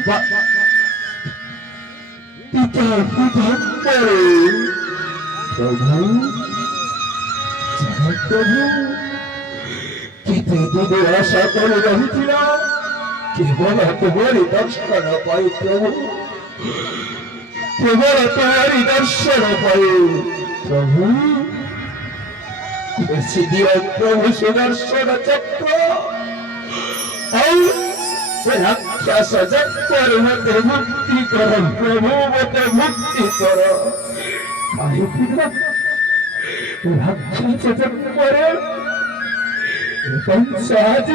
পিতা পিতাম্বরে প্রভু প্রভু কেতে দিনের আশা করে রহিছিলাম কেবল তোমারই দর্শন পাই প্রভু কেবল তোমারই দর্শন পাই প্রভু বেশি দিও প্রভু সুদর্শন চক্র রাক্ষস চক্র মতে মুক্তি কর প্রভু মতে মুক্তি কর রাক্ষস চক্র সাহায্য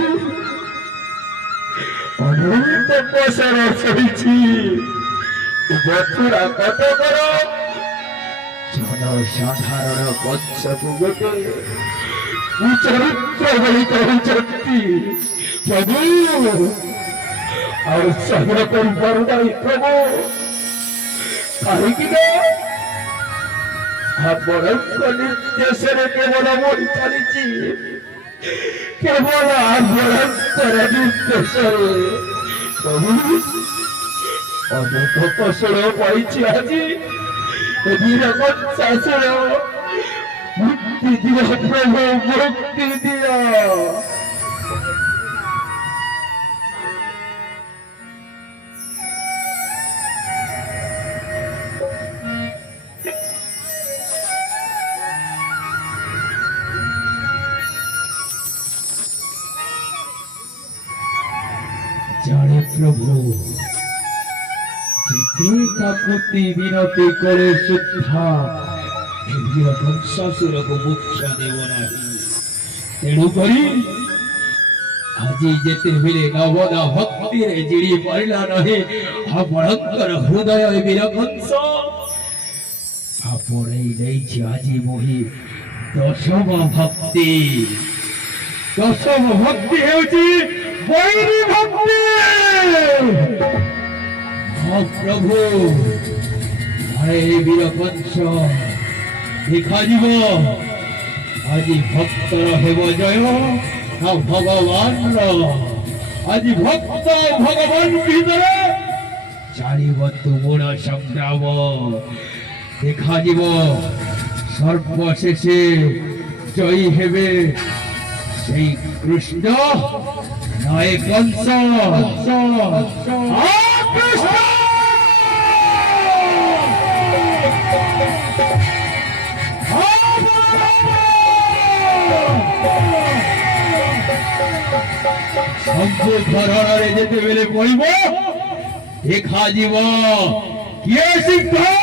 অনন্ত বছর সহিছি বছরা কত কর জনসাধারণ বৎসକୁ ଗୋଟେ চরিত্র বলি কହୁଛନ୍ତି প্রভু আর সহ্য କରିପାରୁନାହିଁ ପ୍ରଭୁ କାହିଁକି ନା ଆପଣଙ୍କ ନିର୍ଦ୍ଦେଶରେ କେବଳ ମରି ଚାଲିଛି କେବଳ ଆପଣଙ୍କର ନିର୍ଦ୍ଦେଶରେ ପ୍ରଭୁ ଅନେକ ଫସଲ ପାଇଛି ଆଜି ବୀରବଂଶାସୁର ମୁକ୍ତି ଦିଅ ପ୍ରଭୁ ମୁକ୍ତି ଦିଅ জানে প্রভু কাকুতি বিনতি করে সুদ্ধা বংশাসুরକୁ ମୋକ୍ଷ ଦେବ ନାହିଁ ତେଣୁକରି ଆଜି ଯେତେବେଳେ ନବଦ ଭକ୍ତିରେ ଜିଣି ପାରିଲା ନାହିଁ ଆପଣଙ୍କର ହୃଦୟ ବୀରକଂସ ଆପଣେଇ ନେଇଛି ଆଜି ମୋହି ଦଶମ ଭକ୍ତି ହେଉଛି ବୈରୀ ଭକ୍ତି प्रभु हरे वीरकंस देखाଯିବ আজি ভক্তর হেব জয় না ভগবানর আজি ভক্ত ভগবান ভিতরে চালিব তুমুল সংগ্রাম দেখাଯିବ সর্বশেষে জয়ী হেবে সেই কৃষ্ণ নয় কংস কৃষ্ণ ঘରରେ ଯେତେବେଳେ ପଡ଼ିବ ଦେଖାଯିବ କିଏ ସିଦ୍ଧ